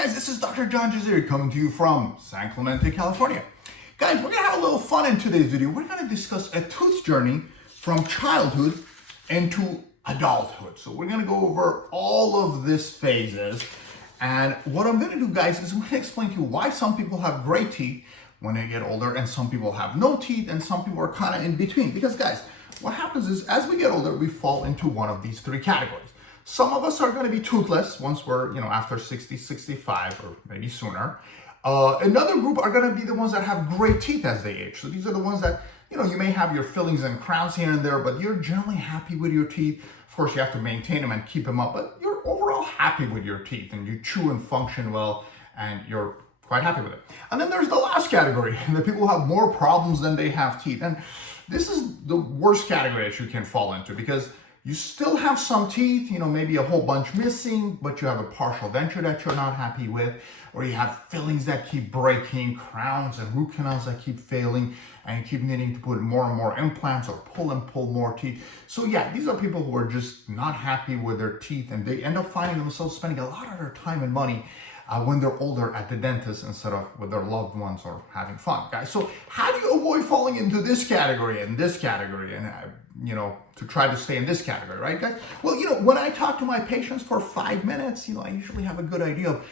guys, this is Dr. John Jaziri coming to you from San Clemente, California. Guys, we're gonna have a little fun in today's video. We're gonna discuss a tooth journey from childhood into adulthood. So we're gonna go over all of these phases. And what I'm gonna do, guys, is I'm gonna explain to you why some people have great teeth when they get older and some people have no teeth and some people are kind of in between. Because guys, what happens is as we get older, we fall into one of these three categories. Some of us are going to be toothless once we're, after 60, 65 or maybe sooner. Another group are going to be the ones that have great teeth as they age. So these are the ones that, you may have your fillings and crowns here and there, but you're generally happy with your teeth. Of course, you have to maintain them and keep them up, but you're overall happy with your teeth and you chew and function well and you're quite happy with it. And then there's the last category, the people who have more problems than they have teeth. And this is the worst category that you can fall into because you still have some teeth, maybe a whole bunch missing, but you have a partial denture that you're not happy with, or you have fillings that keep breaking, crowns and root canals that keep failing, and you keep needing to put more and more implants or pull more teeth. So yeah, these are people who are just not happy with their teeth and they end up finding themselves spending a lot of their time and money when they're older at the dentist instead of with their loved ones or having fun, guys. So how do you avoid falling into this category and this category and, to try to stay in this category, right, guys? Well, when I talk to my patients for 5 minutes, I usually have a good idea of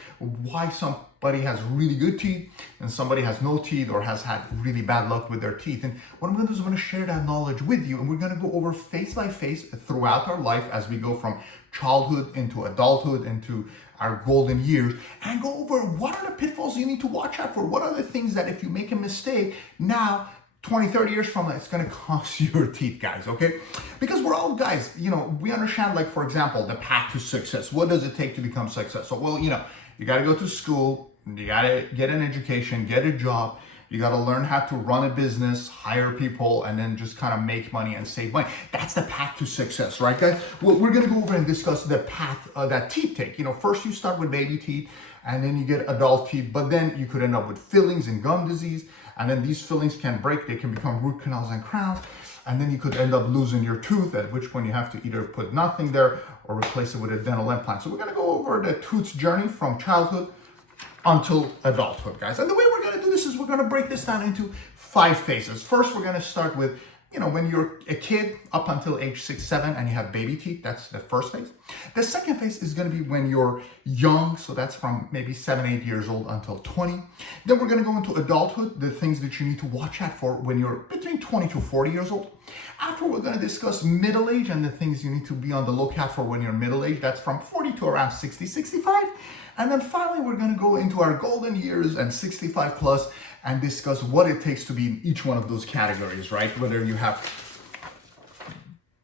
why somebody has really good teeth and somebody has no teeth or has had really bad luck with their teeth. And what I'm going to do is I'm going to share that knowledge with you, and we're going to go over phase by phase throughout our life as we go from childhood into adulthood into our golden years, and go over what are the pitfalls you need to watch out for. What are the things that if you make a mistake now, 20, 30 years from now, it's going to cost you your teeth, guys, okay? Because we're all guys, we understand, like, for example, the path to success. What does it take to become successful? Well, you got to go to school, you got to get an education, get a job, you got to learn how to run a business, hire people, and then just kind of make money and save money. That's the path to success, right, guys? Well, we're going to go over and discuss the path that teeth take. First you start with baby teeth, and then you get adult teeth, but then you could end up with fillings and gum disease, and then these fillings can break, they can become root canals and crowns, and then you could end up losing your tooth, at which point you have to either put nothing there or replace it with a dental implant. So we're going to go over the tooth journey from childhood until adulthood, guys. And the way we're going to do this is we're going to break this down into 5 phases. First, we're going to start with, when you're a kid up until age 6, 7, and you have baby teeth. That's the first phase. The second phase is going to be when you're young. So that's from maybe 7, 8 years old until 20. Then we're going to go into adulthood, the things that you need to watch out for when you're between 20 to 40 years old. After, we're going to discuss middle age and the things you need to be on the lookout for when you're middle age. That's from 40 to around 60, 65. And then finally, we're going to go into our golden years and 65 plus and discuss what it takes to be in each one of those categories, right? Whether you have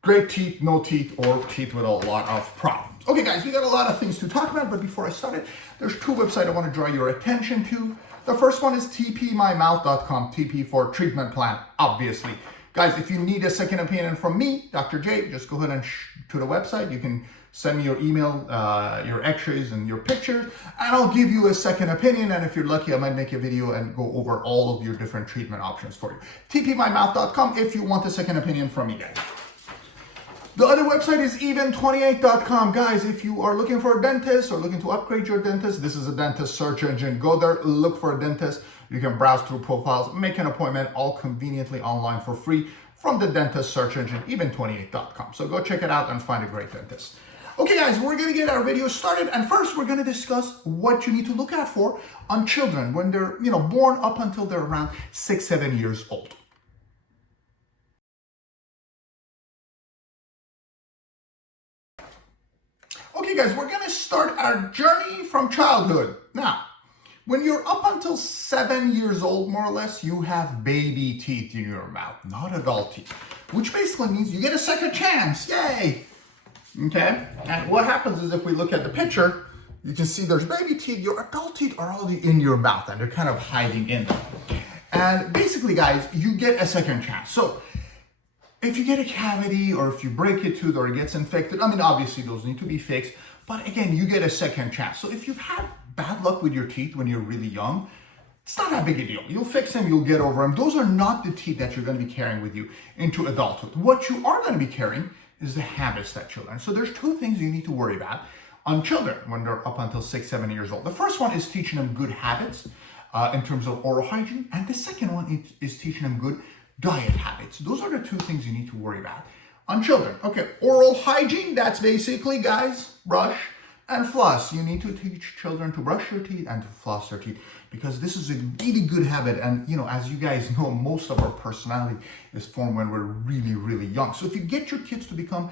great teeth, no teeth, or teeth with a lot of problems. Okay, guys, we got a lot of things to talk about, but before I start it, there's 2 websites I want to draw your attention to. The first one is tpmymouth.com, TP for treatment plan, obviously. Guys, if you need a second opinion from me, Dr. J, just go ahead and to the website. You can send me your email, your x-rays and your pictures, and I'll give you a second opinion. And if you're lucky, I might make a video and go over all of your different treatment options for you. tpmymouth.com if you want a second opinion from me, guys. The other website is even28.com. Guys, if you are looking for a dentist or looking to upgrade your dentist, this is a dentist search engine. Go there, look for a dentist. You can browse through profiles, make an appointment, all conveniently online for free from the dentist search engine, even28.com. So go check it out and find a great dentist. Okay, guys, we're going to get our video started. And first, we're going to discuss what you need to look out for on children when they're, born up until they're around 6, 7 years old. Okay, guys, we're going to start our journey from childhood. Now, when you're up until 7 years old, more or less, you have baby teeth in your mouth, not adult teeth, which basically means you get a second chance. Yay! Okay? And what happens is if we look at the picture, you can see there's baby teeth. Your adult teeth are already in your mouth, and they're kind of hiding in there. And basically, guys, you get a second chance. So if you get a cavity or if you break a tooth or it gets infected, obviously those need to be fixed. But again, you get a second chance. So if you've had bad luck with your teeth when you're really young, it's not that big a deal. You'll fix them, you'll get over them. Those are not the teeth that you're going to be carrying with you into adulthood. What you are going to be carrying is the habits that you learn. So there's 2 things you need to worry about on children when they're up until 6, 7 years old. The first one is teaching them good habits in terms of oral hygiene, and the second one is teaching them good diet habits. Those are the two things you need to worry about on children. Okay, oral hygiene, that's basically, guys, brush and floss. You need to teach children to brush their teeth and to floss their teeth, because this is a really good habit. And as you guys know, most of our personality is formed when we're really, really young. So if you get your kids to become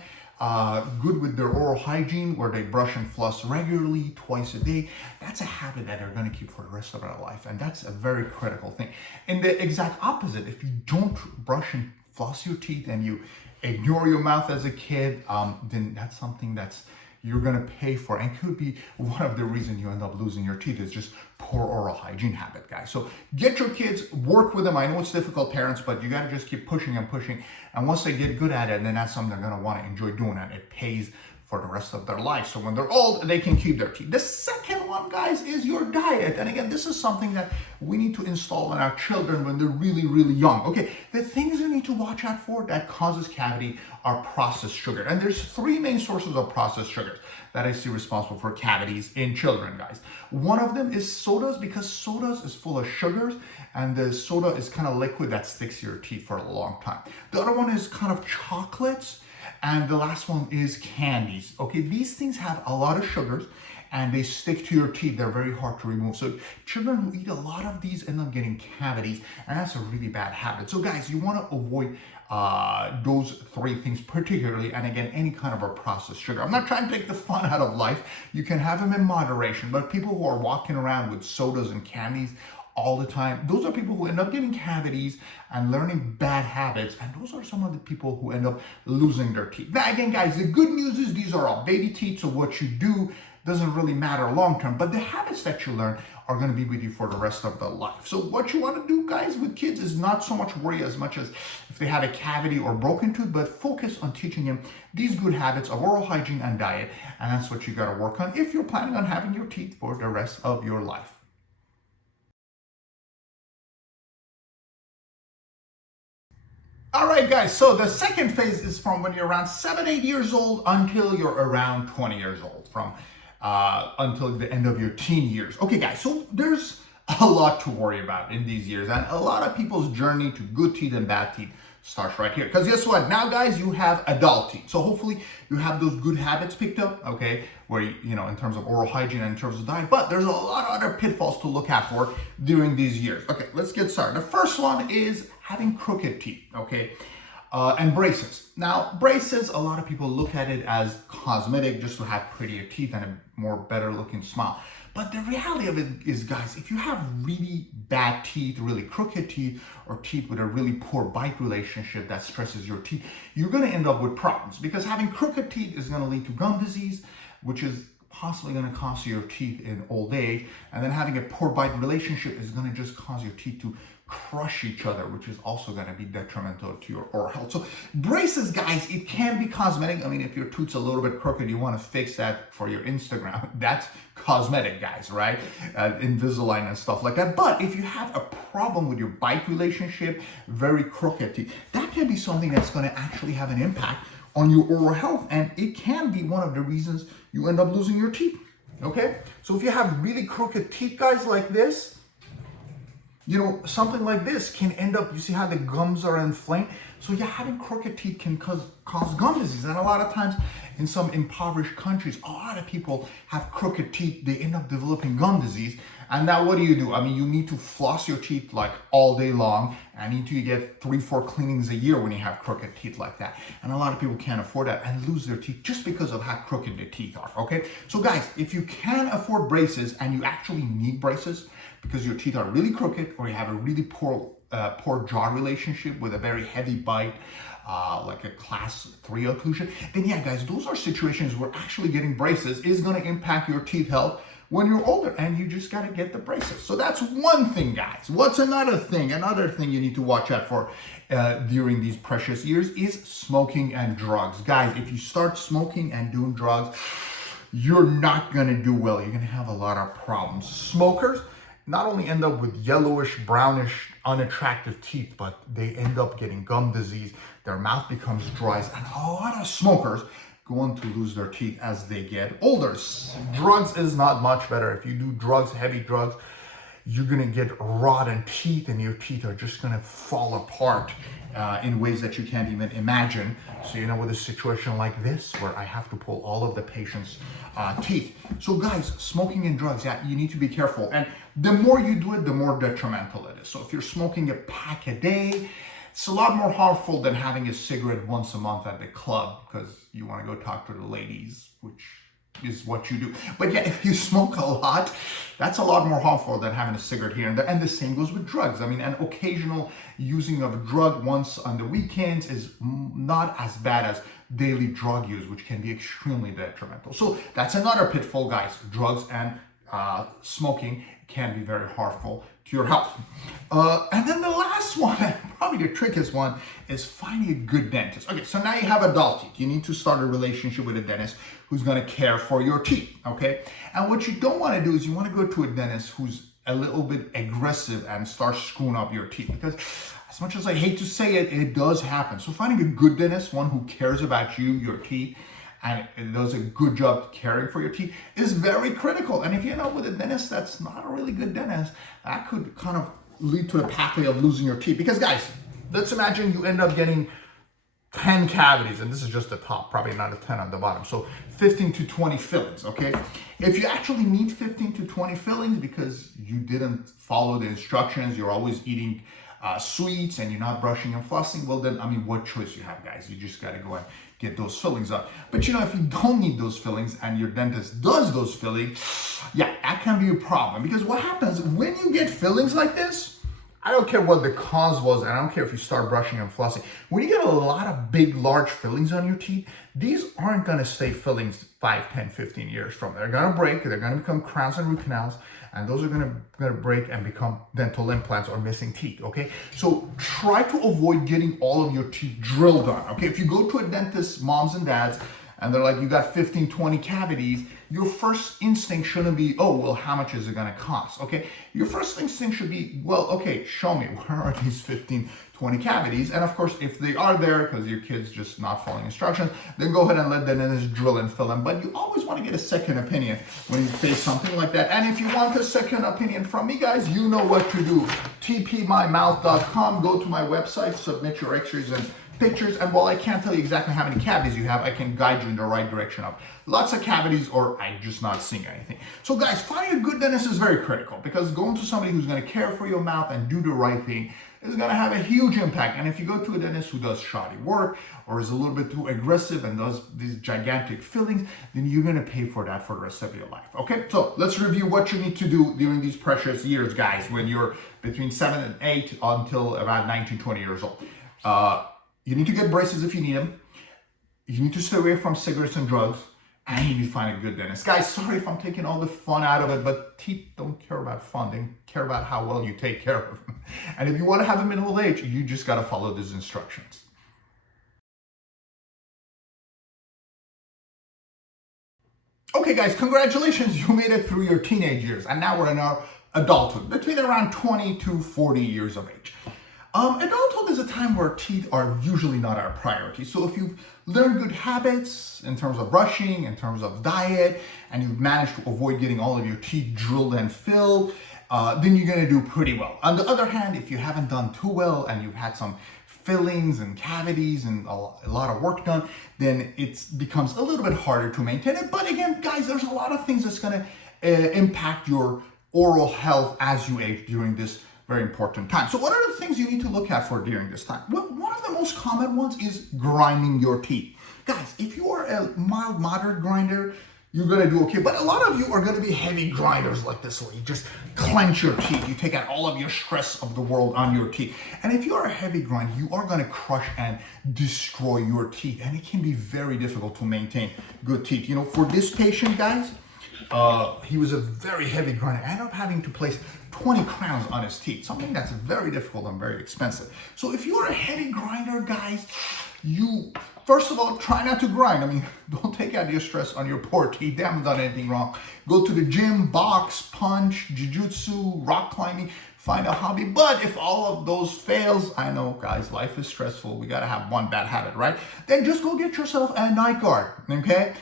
good with their oral hygiene, where they brush and floss regularly, twice a day, that's a habit that they're going to keep for the rest of their life. And that's a very critical thing. And the exact opposite, if you don't brush and floss your teeth and you ignore your mouth as a kid, then that's something that's you're going to pay for, and could be one of the reasons you end up losing your teeth is just poor oral hygiene habit, guys. So get your kids, work with them. I know it's difficult, parents, but you got to just keep pushing and pushing. And once they get good at it, then that's something they're going to want to enjoy doing, and it pays for the rest of their life. So when they're old, they can keep their teeth. The second one, guys, is your diet. And again, this is something that we need to install in our children when they're really, really young. Okay, the things you need to watch out for that causes cavity are processed sugar. And there's three main sources of processed sugars that I see responsible for cavities in children, guys. One of them is sodas, because sodas is full of sugars, and the soda is kind of liquid that sticks to your teeth for a long time. The other one is kind of chocolates. And the last one is candies. Okay, these things have a lot of sugars and they stick to your teeth. They're very hard to remove. So children who eat a lot of these end up getting cavities, and that's a really bad habit. So guys, you want to avoid those three things particularly, and again, any kind of a processed sugar. I'm not trying to take the fun out of life. You can have them in moderation, but people who are walking around with sodas and candies all the time, those are people who end up getting cavities and learning bad habits, and those are some of the people who end up losing their teeth. Now again, guys, the good news is these are all baby teeth, so what you do doesn't really matter long term, but the habits that you learn are going to be with you for the rest of their life. So what you want to do, guys, with kids is not so much worry as much as if they have a cavity or broken tooth, but focus on teaching them these good habits of oral hygiene and diet, and that's what you got to work on if you're planning on having your teeth for the rest of your life. All right, guys, so the second phase is from when you're around 7, 8 years old until you're around 20 years old, from until the end of your teen years. Okay, guys, so there's a lot to worry about in these years, and a lot of people's journey to good teeth and bad teeth starts right here. Because guess what? Now, guys, you have adult teeth. So hopefully you have those good habits picked up, okay, where, in terms of oral hygiene and in terms of diet, but there's a lot of other pitfalls to look out for during these years. Okay, let's get started. The first one is having crooked teeth, okay, and braces. Now, braces, a lot of people look at it as cosmetic, just to have prettier teeth and a more better looking smile. But the reality of it is, guys, if you have really bad teeth, really crooked teeth, or teeth with a really poor bite relationship that stresses your teeth, you're going to end up with problems, because having crooked teeth is going to lead to gum disease, which is possibly going to cost you your teeth in old age. And then having a poor bite relationship is going to just cause your teeth to crush each other, which is also going to be detrimental to your oral health. So braces, guys, it can be cosmetic. I mean, if your tooth's a little bit crooked, you want to fix that for your Instagram. That's cosmetic, guys, right? Invisalign and stuff like that. But if you have a problem with your bite relationship, very crooked teeth, that can be something that's going to actually have an impact on your oral health, and it can be one of the reasons you end up losing your teeth. Okay, so if you have really crooked teeth, guys, like this, something like this can end up, you see how the gums are inflamed? So yeah, having crooked teeth can cause gum disease. And a lot of times in some impoverished countries, a lot of people have crooked teeth. They end up developing gum disease. And now what do? I mean, you need to floss your teeth like all day long. And you need to get 3-4 cleanings a year when you have crooked teeth like that. And a lot of people can't afford that and lose their teeth just because of how crooked their teeth are, okay? So guys, if you can afford braces and you actually need braces because your teeth are really crooked, or you have a really poor jaw relationship with a very heavy bite, like a class 3 occlusion, then yeah, guys, those are situations where actually getting braces is going to impact your teeth health when you're older, and you just got to get the braces. So that's one thing, guys. What's another thing? Another thing you need to watch out for during these precious years is smoking and drugs. Guys, if you start smoking and doing drugs, you're not going to do well. You're going to have a lot of problems. Smokers not only end up with yellowish, brownish, unattractive teeth, but they end up getting gum disease. Their mouth becomes dry, and a lot of smokers going to lose their teeth as they get older. Drugs is not much better. If you do drugs, heavy drugs, you're gonna get rotten teeth, and your teeth are just gonna fall apart in ways that you can't even imagine. So with a situation like this where I have to pull all of the patient's teeth. So guys, smoking and drugs, yeah, you need to be careful. And the more you do it, the more detrimental it is. So if you're smoking a pack a day, it's a lot more harmful than having a cigarette once a month at the club because you want to go talk to the ladies, which is what you do. But yeah, if you smoke a lot, that's a lot more harmful than having a cigarette here and there. And the same goes with drugs. I mean, an occasional using of a drug once on the weekends is not as bad as daily drug use, which can be extremely detrimental. So that's another pitfall, guys. Drugs and smoking can be very harmful to your health. And then the last one, probably the trickiest one, is finding a good dentist. Okay, so now you have adult teeth. You need to start a relationship with a dentist who's going to care for your teeth, okay? And what you don't want to do is you want to go to a dentist who's a little bit aggressive and start screwing up your teeth, because as much as I hate to say it, it does happen. So finding a good dentist, one who cares about you, your teeth, and it does a good job caring for your teeth is very critical. And if you end up with a dentist that's not a really good dentist, that could kind of lead to the pathway of losing your teeth. Because guys, let's imagine you end up getting 10 cavities, and this is just the top, probably not a 10 on the bottom. So 15 to 20 fillings, okay? If you actually need 15 to 20 fillings because you didn't follow the instructions, you're always eating sweets and you're not brushing and flossing, well then, I mean, what choice you have, guys? You just gotta go and get those fillings up. But if you don't need those fillings and your dentist does those fillings, yeah, that can be a problem. Because what happens when you get fillings like this, I don't care what the cause was, and I don't care if you start brushing and flossing. When you get a lot of big, large fillings on your teeth, these aren't gonna stay fillings 5, 10, 15 years from. They're gonna break, they're gonna become crowns and root canals, and those are gonna break and become dental implants or missing teeth, okay? So try to avoid getting all of your teeth drilled on, okay? If you go to a dentist, moms and dads, and they're like, you got 15, 20 cavities, your first instinct shouldn't be, oh, well, how much is it gonna cost, okay? Your first instinct should be, well, okay, show me, where are these 15, 20 cavities? And of course, if they are there, because your kid's just not following instructions, then go ahead and let the dentist drill and fill them. But you always wanna get a second opinion when you face something like that. And if you want a second opinion from me, guys, you know what to do. tpmymouth.com, go to my website, submit your x-rays and pictures, and while I can't tell you exactly how many cavities you have, I can guide you in the right direction of lots of cavities or I'm just not seeing anything. So guys, finding a good dentist is very critical, because going to somebody who's going to care for your mouth and do the right thing is going to have a huge impact. And if you go to a dentist who does shoddy work or is a little bit too aggressive and does these gigantic fillings, then you're going to pay for that for the rest of your life. Okay, so let's review what you need to do during these precious years, guys, when you're between 7 and 8 until about 19, 20 years old. You need to get braces if you need them. You need to stay away from cigarettes and drugs. And you need to find a good dentist. Guys, sorry if I'm taking all the fun out of it, but teeth don't care about fun. They care about how well you take care of them. And if you want to have them in old age, you just got to follow these instructions. Okay, guys, congratulations. You made it through your teenage years. And now we're in our adulthood, between around 20 to 40 years of age. Adulthood is a time where teeth are usually not our priority. So if you've learned good habits in terms of brushing, in terms of diet, and you've managed to avoid getting all of your teeth drilled and filled, then you're gonna do pretty well. On the other hand, if you haven't done too well and you've had some fillings and cavities and a lot of work done, then it becomes a little bit harder to maintain it. But again, guys, there's a lot of things that's gonna impact your oral health as you age during this very important time. So what are the things you need to look out for during this time? Well, one of the most common ones is grinding your teeth. Guys, if you are a mild, moderate grinder, you're gonna do okay. But a lot of you are gonna be heavy grinders like this, where you just clench your teeth. You take out all of your stress of the world on your teeth. And if you are a heavy grinder, you are gonna crush and destroy your teeth. And it can be very difficult to maintain good teeth. For this patient, guys, he was a very heavy grinder. I ended up having to place 20 crowns on his teeth, something that's very difficult and very expensive. So if you're a heavy grinder, guys, you first of all, try not to grind. I mean, don't take out your stress on your poor teeth. They haven't done anything wrong. Go to the gym, box, punch, jiu-jitsu, rock climbing, find a hobby. But if all of those fails, I know, guys, life is stressful. We got to have one bad habit, right? Then just go get yourself a night guard, okay?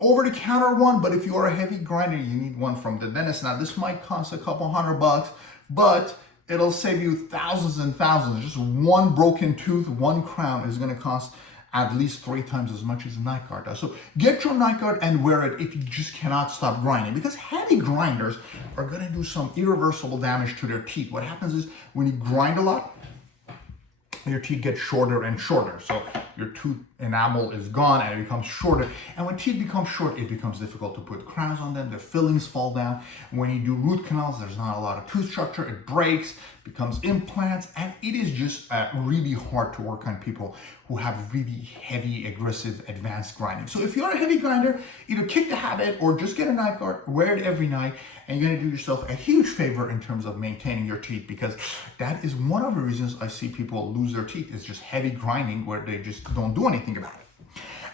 Over-the-counter one, but if you are a heavy grinder, you need one from the dentist. Now, this might cost a couple $100, but it'll save you thousands and thousands. Just one broken tooth, one crown is going to cost at least 3 times as much as a night guard does. So get your night guard and wear it if you just cannot stop grinding, because heavy grinders are going to do some irreversible damage to their teeth. What happens is when you grind a lot, your teeth get shorter and shorter. So your tooth enamel is gone and it becomes shorter. And when teeth become short, it becomes difficult to put crowns on them. The fillings fall down. When you do root canals, there's not a lot of tooth structure. It breaks, becomes implants, and it is just really hard to work on people who have really heavy, aggressive, advanced grinding. So if you're a heavy grinder, either kick the habit or just get a night guard, wear it every night, and you're gonna do yourself a huge favor in terms of maintaining your teeth, because that is one of the reasons I see people lose their teeth, is just heavy grinding where they just don't do anything about it.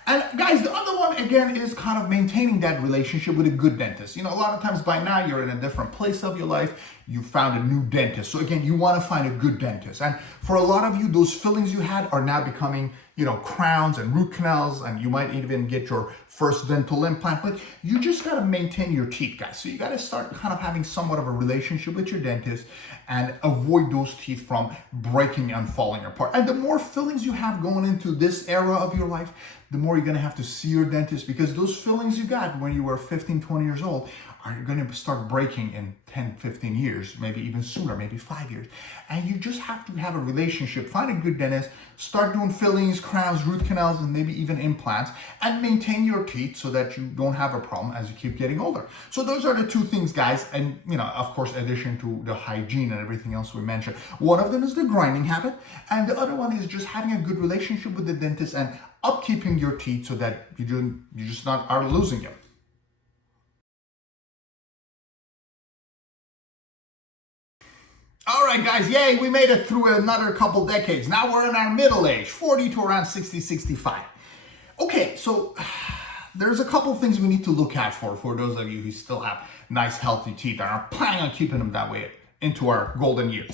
And guys, the other one, again, is kind of maintaining that relationship with a good dentist. You know, a lot of times by now you're in a different place of your life. You found a new dentist. So again, you want to find a good dentist. And for a lot of you, those fillings you had are now becoming, you know, crowns and root canals, and you might even get your first dental implant, but you just got to maintain your teeth, guys. So you got to start kind of having somewhat of a relationship with your dentist and avoid those teeth from breaking and falling apart. And the more fillings you have going into this era of your life, the more you're going to have to see your dentist, because those fillings you got when you were 15, 20 years old are going to start breaking in 10, 15 years, maybe even sooner, maybe 5 years. And you just have to have a relationship, find a good dentist, start doing fillings, crowns, root canals, and maybe even implants, and maintain your teeth so that you don't have a problem as you keep getting older. So those are the two things, guys. And, you know, of course, addition to the hygiene and everything else we mentioned. One of them is the grinding habit, and the other one is just having a good relationship with the dentist and upkeeping your teeth so that you just not are losing them. All right, guys, yay, we made it through another couple decades. Now we're in our middle age, 40 to around 60, 65. Okay, so there's a couple things we need to look out for those of you who still have nice, healthy teeth and are planning on keeping them that way into our golden years.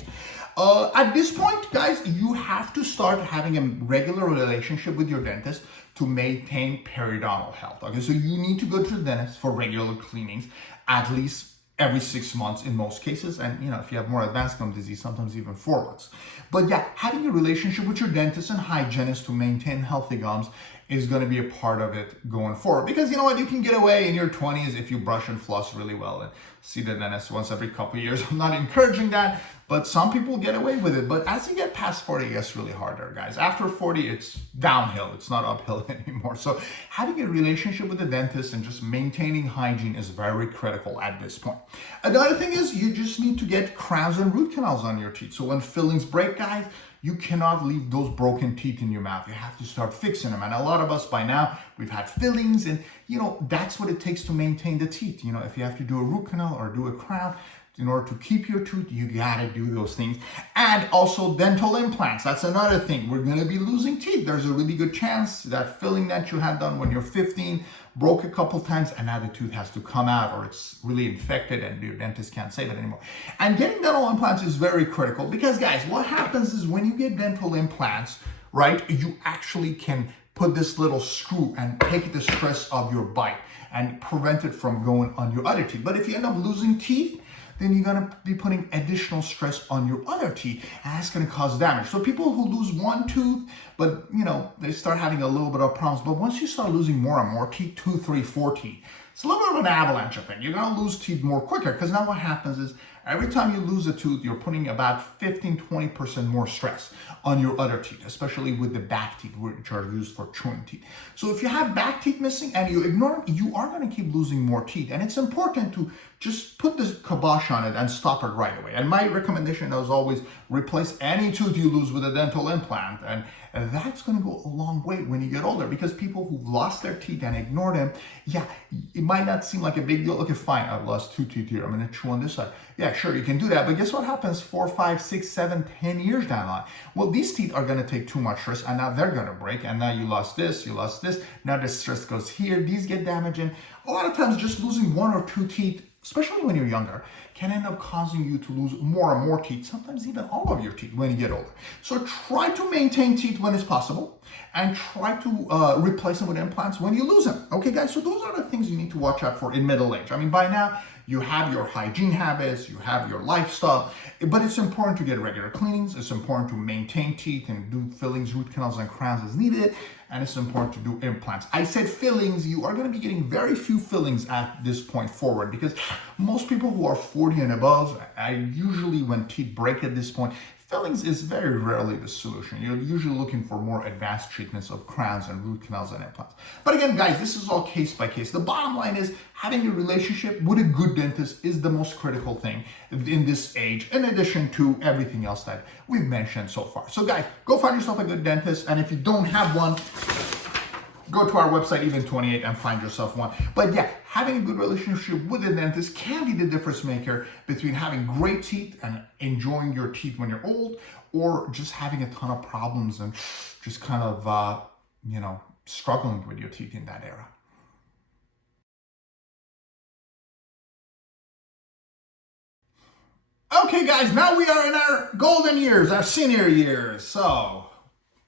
At this point, guys, you have to start having a regular relationship with your dentist to maintain periodontal health. Okay, so you need to go to the dentist for regular cleanings, at least every 6 months in most cases. And, you know, if you have more advanced gum disease, sometimes even 4 months. But yeah, having a relationship with your dentist and hygienist to maintain healthy gums is going to be a part of it going forward. Because you know what, you can get away in your 20s if you brush and floss really well and see the dentist once every couple of years. I'm not encouraging that, but some people get away with it. But as you get past 40, it gets really harder, guys. After 40, it's downhill. It's not uphill anymore. So having a relationship with the dentist and just maintaining hygiene is very critical at this point. Another thing is you just need to get crowns and root canals on your teeth. So when fillings break, guys, you cannot leave those broken teeth in your mouth. You have to start fixing them. And a lot of us by now, we've had fillings, and you know, that's what it takes to maintain the teeth. You know, if you have to do a root canal or do a crown, in order to keep your tooth, you gotta do those things. And also dental implants. That's another thing. We're gonna be losing teeth. There's a really good chance that filling that you had done when you're 15 broke a couple times, and now the tooth has to come out, or it's really infected and your dentist can't save it anymore. And getting dental implants is very critical, because guys, what happens is when you get dental implants, right, you actually can put this little screw and take the stress of your bite and prevent it from going on your other teeth. But if you end up losing teeth, then you're gonna be putting additional stress on your other teeth, and that's gonna cause damage. So people who lose one tooth, but you know, they start having a little bit of problems. But once you start losing more and more teeth, 2, 3, 4 teeth, it's a little bit of an avalanche effect. You're gonna lose teeth more quicker, because now what happens is every time you lose a tooth, you're putting about 15, 20% more stress on your other teeth, especially with the back teeth, which are used for chewing teeth. So if you have back teeth missing and you ignore them, you are gonna keep losing more teeth. And it's important to just put the kibosh on it and stop it right away. And my recommendation is always replace any tooth you lose with a dental implant. And that's going to go a long way when you get older, because people who've lost their teeth and ignore them, yeah, it might not seem like a big deal. Okay, fine, I've lost 2 teeth here, I'm going to chew on this side. Yeah, sure, you can do that, but guess what happens 4, 5, 6, 7, 10 years down the line? Well, these teeth are going to take too much stress, and now they're going to break, and now you lost this, now the stress goes here, these get damaged, and a lot of times just losing 1 or 2 teeth, especially when you're younger, can end up causing you to lose more and more teeth, sometimes even all of your teeth when you get older. So try to maintain teeth when it's possible, and try to replace them with implants when you lose them. Okay, guys, so those are the things you need to watch out for in middle age. I mean, by now, you have your hygiene habits, you have your lifestyle, but it's important to get regular cleanings, it's important to maintain teeth and do fillings, root canals, and crowns as needed, and it's important to do implants. I said fillings, you are going to be getting very few fillings at this point forward, because most people who are 40 and above, usually when teeth break at this point, fillings is very rarely the solution. You're usually looking for more advanced treatments of crowns and root canals and implants. But again, guys, this is all case by case. The bottom line is having a relationship with a good dentist is the most critical thing in this age, in addition to everything else that we've mentioned so far. So guys, go find yourself a good dentist, and if you don't have one, go to our website, Even 28, and find yourself one. But yeah, having a good relationship with a dentist can be the difference maker between having great teeth and enjoying your teeth when you're old, or just having a ton of problems and just kind of, struggling with your teeth in that era. Okay, guys, now we are in our golden years, our senior years. So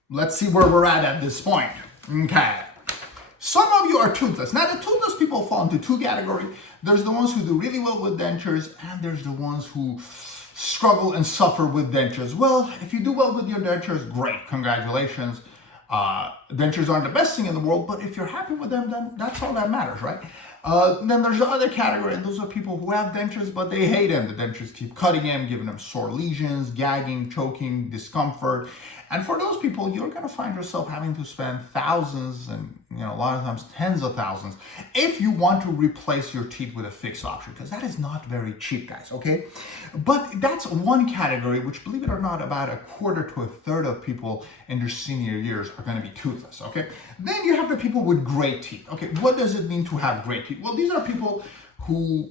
let's see where we're at this point. Okay. Some of you are toothless. Now, the toothless people fall into 2 categories. There's the ones who do really well with dentures, and there's the ones who struggle and suffer with dentures. Well, if you do well with your dentures, great, congratulations. Dentures aren't the best thing in the world, but if you're happy with them, then that's all that matters, right? Then there's the other category, and those are people who have dentures, but they hate them. The dentures keep cutting them, giving them sore lesions, gagging, choking, discomfort. And for those people, you're going to find yourself having to spend thousands and, a lot of times tens of thousands if you want to replace your teeth with a fixed option, because that is not very cheap, guys, okay? But that's one category, which, believe it or not, about 1/4 to 1/3 of people in their senior years are going to be toothless, okay? Then you have the people with great teeth. Okay, what does it mean to have great teeth? Well, these are people who,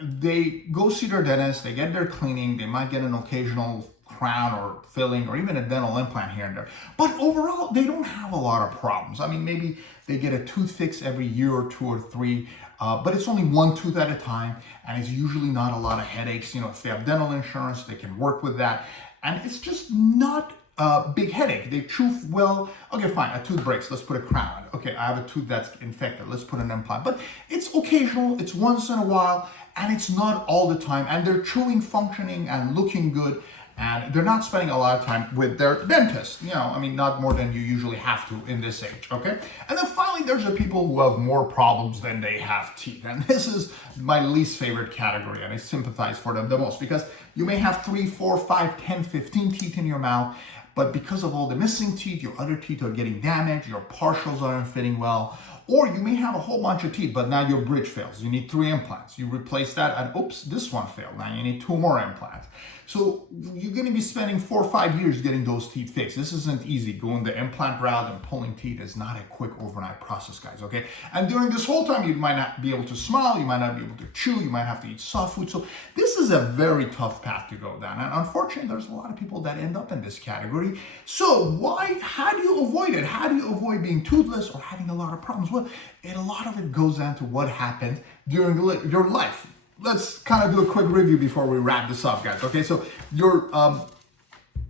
they go see their dentist, they get their cleaning, they might get an occasional crown or filling or even a dental implant here and there. But overall, they don't have a lot of problems. I mean, maybe they get a tooth fix every year or 2 or 3, but it's only 1 tooth at a time, and it's usually not a lot of headaches. If they have dental insurance, they can work with that. And it's just not a big headache. They chew well. Okay, fine, a tooth breaks, let's put a crown on it. Okay, I have a tooth that's infected, let's put an implant. But it's occasional, it's once in a while, and it's not all the time. And they're chewing, functioning, and looking good. And they're not spending a lot of time with their dentist, not more than you usually have to in this age, okay? And then finally, there's the people who have more problems than they have teeth. And this is my least favorite category, and I sympathize for them the most, because you may have 3, 4, 5, 10, 15 teeth in your mouth, but because of all the missing teeth, your other teeth are getting damaged, your partials aren't fitting well, or you may have a whole bunch of teeth, but now your bridge fails. You need 3 implants. You replace that, and oops, this one failed. Now you need 2 more implants. So you're going to be spending 4 or 5 years getting those teeth fixed. This isn't easy. Going the implant route and pulling teeth is not a quick overnight process, guys, okay? And during this whole time, you might not be able to smile, you might not be able to chew, you might have to eat soft food. So this is a very tough path to go down. And unfortunately, there's a lot of people that end up in this category. So how do you avoid it? How do you avoid being toothless or having a lot of problems? Well, a lot of it goes down to what happened during your life. Let's kind of do a quick review before we wrap this up, guys. Okay, so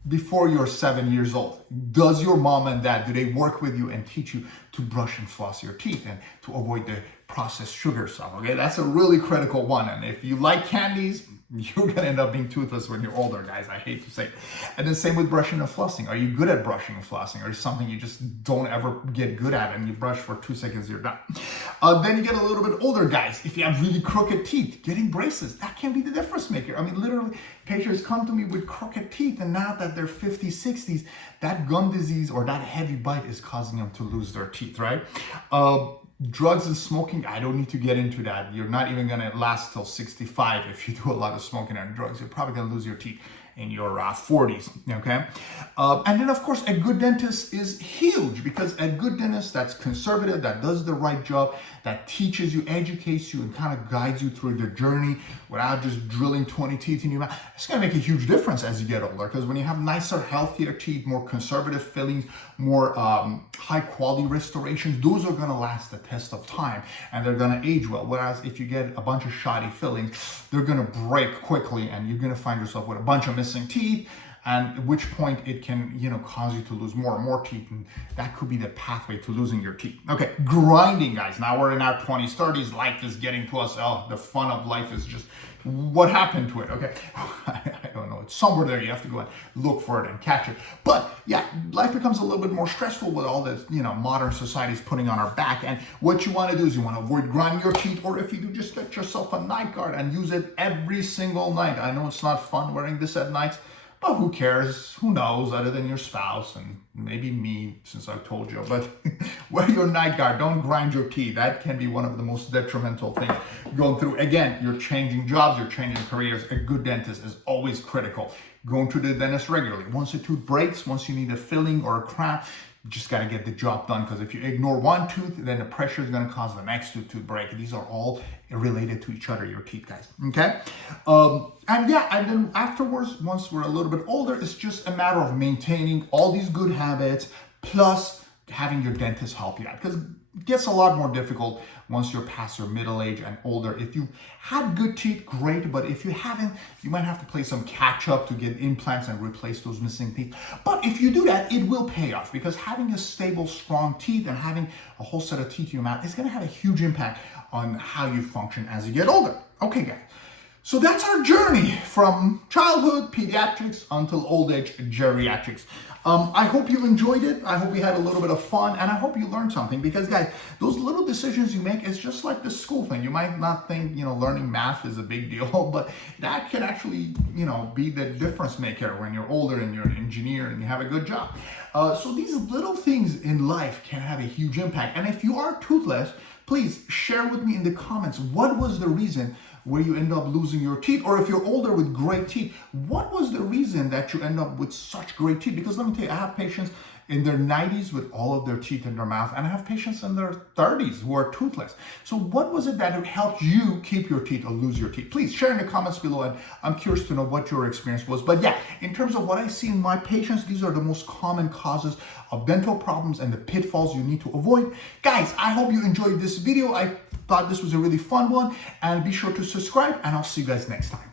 before you're 7 years old, does your mom and dad, do they work with you and teach you to brush and floss your teeth and to avoid the processed sugar stuff? Okay, that's a really critical one. And if you like candies, you're gonna end up being toothless when you're older, guys. I hate to say it. And then same with brushing and flossing. Are you good at brushing and flossing, or is something you just don't ever get good at, and you brush for 2 seconds, you're done? Then you get a little bit older, guys. If you have really crooked teeth, getting braces, that can be the difference maker. I mean, literally, patients come to me with crooked teeth, and now that they're 50s, 60s, that gum disease or that heavy bite is causing them to lose their teeth, right? drugs and smoking, I don't need to get into that. You're not even gonna last till 65 if you do a lot of smoking and drugs. You're probably gonna lose your teeth in your 40s, okay? And then of course, a good dentist is huge, because a good dentist that's conservative, that does the right job, that teaches you, educates you, and kind of guides you through the journey without just drilling 20 teeth in your mouth. It's gonna make a huge difference as you get older, because when you have nicer, healthier teeth, more conservative fillings, more high quality restorations, those are gonna last the test of time, and they're gonna age well. Whereas if you get a bunch of shoddy fillings, they're gonna break quickly, and you're gonna find yourself with a bunch of missing teeth, and at which point it can, cause you to lose more and more teeth, and that could be the pathway to losing your teeth. Okay, grinding, guys. Now we're in our 20s, 30s. Life is getting to us. Oh, the fun of life is just, what happened to it? Okay, I don't know. It's somewhere there. You have to go and look for it and catch it. But yeah, life becomes a little bit more stressful with all this, modern society is putting on our back. And what you want to do is you want to avoid grinding your teeth, or if you do, just get yourself a night guard and use it every single night. I know it's not fun wearing this at night, but who cares? Who knows, other than your spouse and maybe me, since I've told you. But wear your night guard. Don't grind your teeth. That can be one of the most detrimental things going through. Again, you're changing jobs, you're changing careers. A good dentist is always critical. Going to the dentist regularly. Once a tooth breaks, once you need a filling or a crown, you just got to get the job done, because if you ignore one tooth, then the pressure is going to cause the next tooth to break. These are all related to each other, your teeth, guys. Okay? And then afterwards, once we're a little bit older, it's just a matter of maintaining all these good habits, plus having your dentist help you out, because it gets a lot more difficult once you're past your middle age and older. If you had good teeth, great, but if you haven't, you might have to play some catch up to get implants and replace those missing teeth. But if you do that, it will pay off, because having a stable, strong teeth and having a whole set of teeth in your mouth is gonna have a huge impact on how you function as you get older. Okay, guys. So that's our journey from childhood, pediatrics, until old age, geriatrics. I hope you enjoyed it. I hope you had a little bit of fun, and I hope you learned something, because guys, those little decisions you make is just like the school thing. You might not think, learning math is a big deal, but that can actually, be the difference maker when you're older and you're an engineer and you have a good job. So these little things in life can have a huge impact. And if you are toothless, please share with me in the comments, what was the reason where you end up losing your teeth? Or if you're older with great teeth, what was the reason that you end up with such great teeth? Because let me tell you, I have patients in their 90s with all of their teeth in their mouth, and I have patients in their 30s who are toothless. So what was it that helped you keep your teeth or lose your teeth? Please share in the comments below, and I'm curious to know what your experience was. But yeah, in terms of what I see in my patients, these are the most common causes of dental problems and the pitfalls you need to avoid. Guys, I hope you enjoyed this video. I thought this was a really fun one, and be sure to subscribe, and I'll see you guys next time.